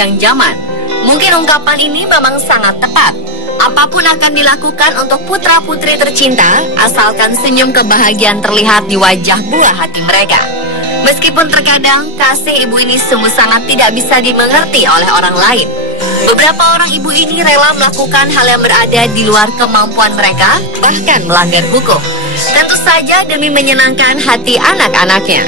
sepanjang zaman. Mungkin ungkapan ini memang sangat tepat. Apapun akan dilakukan untuk putra-putri tercinta, asalkan senyum kebahagiaan terlihat di wajah buah hati mereka. Meskipun terkadang kasih ibu ini sungguh sangat tidak bisa dimengerti oleh orang lain. Beberapa orang ibu ini rela melakukan hal yang berada di luar kemampuan mereka, bahkan melanggar hukum. Tentu saja demi menyenangkan hati anak-anaknya.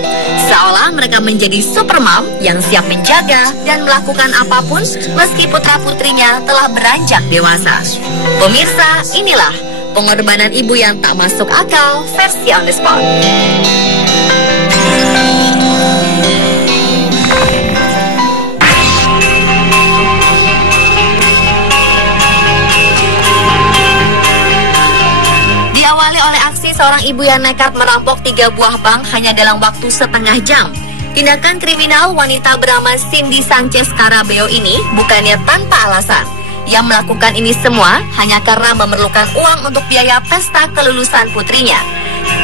Seolah mereka menjadi supermom yang siap menjaga dan melakukan apapun meski putra-putrinya telah beranjak dewasa. Pemirsa, inilah pengorbanan ibu yang tak masuk akal versi On The Spot. Seorang ibu yang nekat merampok 3 buah bank hanya dalam waktu setengah jam. Tindakan kriminal wanita bernama Cindy Sanchez Carabeo ini bukannya tanpa alasan. Yang melakukan ini semua hanya karena memerlukan uang untuk biaya pesta kelulusan putrinya.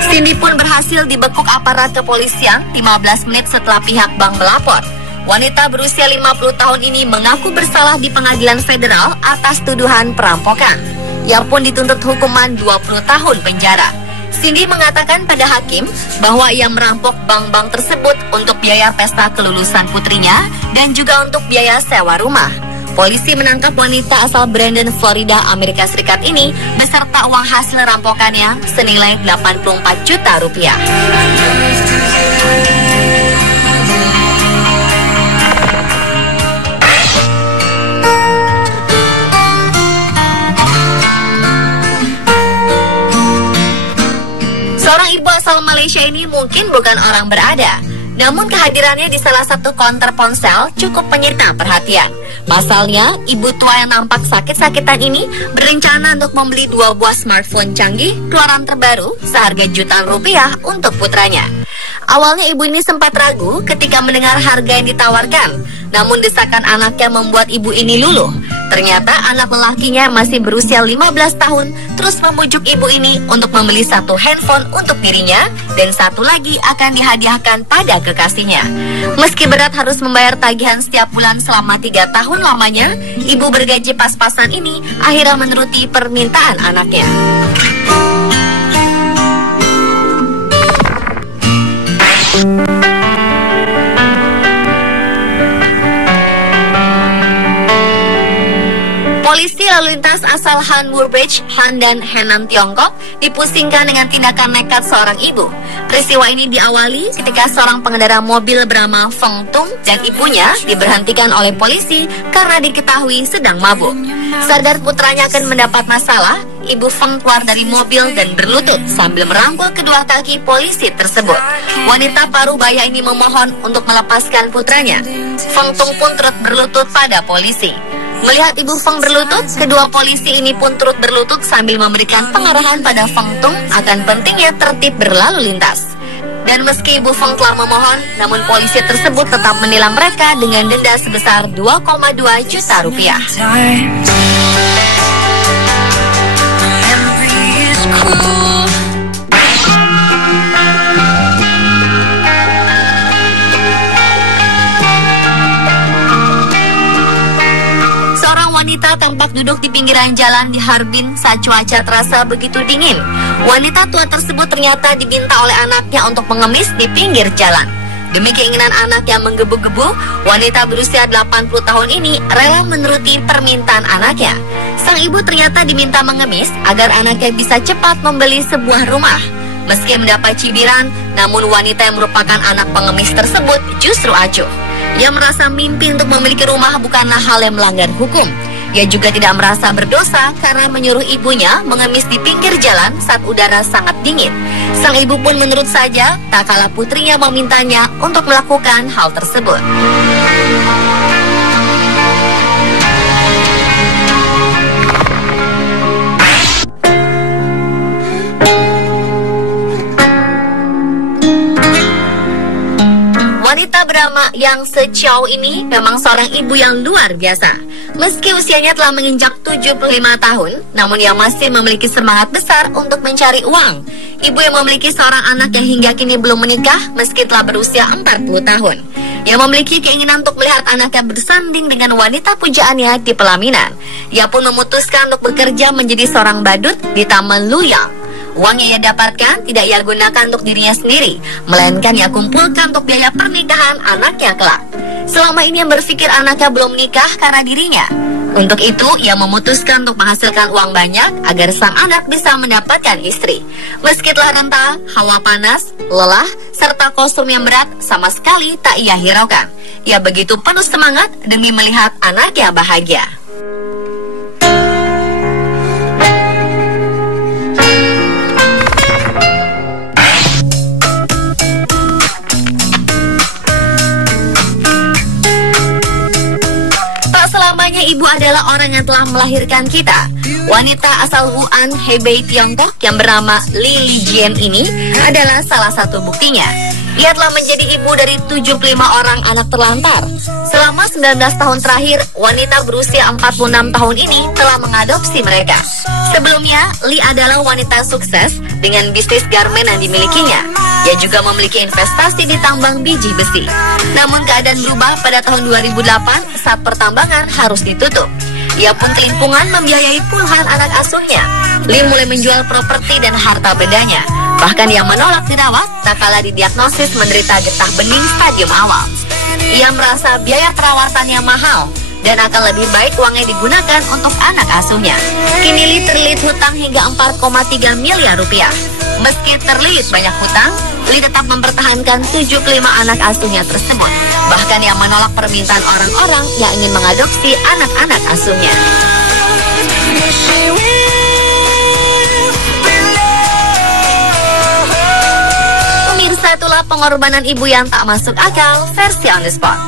Cindy pun berhasil dibekuk aparat kepolisian 15 menit setelah pihak bank melapor. Wanita berusia 50 tahun ini mengaku bersalah di pengadilan federal atas tuduhan perampokan. Ia pun dituntut hukuman 20 tahun penjara. Cindy mengatakan pada hakim bahwa ia merampok bank-bank tersebut untuk biaya pesta kelulusan putrinya dan juga untuk biaya sewa rumah. Polisi menangkap wanita asal Brandon, Florida, Amerika Serikat ini beserta uang hasil rampokannya senilai 84 juta rupiah. Seorang ibu asal Malaysia ini mungkin bukan orang berada, namun kehadirannya di salah satu konter ponsel cukup menyita perhatian. Pasalnya, ibu tua yang nampak sakit-sakitan ini berencana untuk membeli 2 buah smartphone canggih keluaran terbaru seharga jutaan rupiah untuk putranya. Awalnya ibu ini sempat ragu ketika mendengar harga yang ditawarkan, namun desakan anaknya membuat ibu ini luluh. Ternyata anak lelakinya masih berusia 15 tahun terus memujuk ibu ini untuk membeli 1 handphone untuk dirinya dan 1 lagi akan dihadiahkan pada kekasihnya. Meski berat harus membayar tagihan setiap bulan selama 3 tahun lamanya, ibu bergaji pas-pasan ini akhirnya menuruti permintaan anaknya. Polisi lalu lintas asal Han Burbage, Han dan Henan, Tiongkok dipusingkan dengan tindakan nekat seorang ibu. Peristiwa ini diawali ketika seorang pengendara mobil bernama Feng Tung dan ibunya diberhentikan oleh polisi karena diketahui sedang mabuk. Sadar putranya akan mendapat masalah, ibu Feng keluar dari mobil dan berlutut sambil merangkul kedua kaki polisi tersebut. Wanita parubaya ini memohon untuk melepaskan putranya. Feng Tung pun turut berlutut pada polisi. Melihat ibu Feng berlutut, kedua polisi ini pun turut berlutut sambil memberikan pengarahan pada Feng Tung akan pentingnya tertib berlalu lintas. Dan meski ibu Feng telah memohon, namun polisi tersebut tetap menilang mereka dengan denda sebesar 2,2 juta rupiah. Wanita tampak duduk di pinggiran jalan di Harbin saat cuaca terasa begitu dingin. Wanita tua tersebut ternyata diminta oleh anaknya untuk mengemis di pinggir jalan. Demi keinginan anak yang menggebu-gebu, wanita berusia 80 tahun ini rela menuruti permintaan anaknya. Sang ibu ternyata diminta mengemis agar anaknya bisa cepat membeli sebuah rumah. Meski mendapat cibiran, namun wanita yang merupakan anak pengemis tersebut justru acuh. Ia merasa mimpi untuk memiliki rumah bukanlah hal yang melanggar hukum. Ia juga tidak merasa berdosa karena menyuruh ibunya mengemis di pinggir jalan saat udara sangat dingin. Sang ibu pun menurut saja, tak kala putrinya memintanya untuk melakukan hal tersebut. Wanita bernama Yang Sechao ini memang seorang ibu yang luar biasa. Meski usianya telah menginjak 75 tahun, namun ia masih memiliki semangat besar untuk mencari uang. Ibu yang memiliki seorang anak yang hingga kini belum menikah meski telah berusia 40 tahun. Ia memiliki keinginan untuk melihat anaknya bersanding dengan wanita pujaannya di pelaminan. Ia pun memutuskan untuk bekerja menjadi seorang badut di Taman Luyang. Uang yang ia dapatkan tidak ia gunakan untuk dirinya sendiri, melainkan ia kumpulkan untuk biaya pernikahan anaknya kelak. Selama ini ia berpikir anaknya belum menikah karena dirinya. Untuk itu, ia memutuskan untuk menghasilkan uang banyak agar sang anak bisa mendapatkan istri. Meski telah renta, hawa panas, lelah, serta kostum yang berat sama sekali tak ia hiraukan. Ia begitu penuh semangat demi melihat anaknya bahagia. Ibu adalah orang yang telah melahirkan kita. Wanita asal Wuhan, Hebei, Tiongkok yang bernama Li Lijian ini adalah salah satu buktinya. Ia telah menjadi ibu dari 75 orang anak terlantar. Selama 19 tahun terakhir, wanita berusia 46 tahun ini telah mengadopsi mereka. Sebelumnya, Li adalah wanita sukses dengan bisnis garmen yang dimilikinya. Ia juga memiliki investasi di tambang biji besi. Namun keadaan berubah pada tahun 2008 saat pertambangan harus ditutup. Ia pun kelimpungan membiayai puluhan anak asuhnya. Li mulai menjual properti dan harta bendanya. Bahkan ia menolak dirawat tak kala didiagnosis menderita getah bening stadium awal. Ia merasa biaya perawatannya mahal dan akan lebih baik uangnya digunakan untuk anak asuhnya. Kini Li terlilit hutang hingga 4,3 miliar rupiah. Meski terlilit banyak hutang, Li tetap mempertahankan 75 anak asuhnya tersebut. Bahkan ia menolak permintaan orang-orang yang ingin mengadopsi anak-anak asuhnya. Pemirsa, itulah pengorbanan ibu yang tak masuk akal versi On The Spot.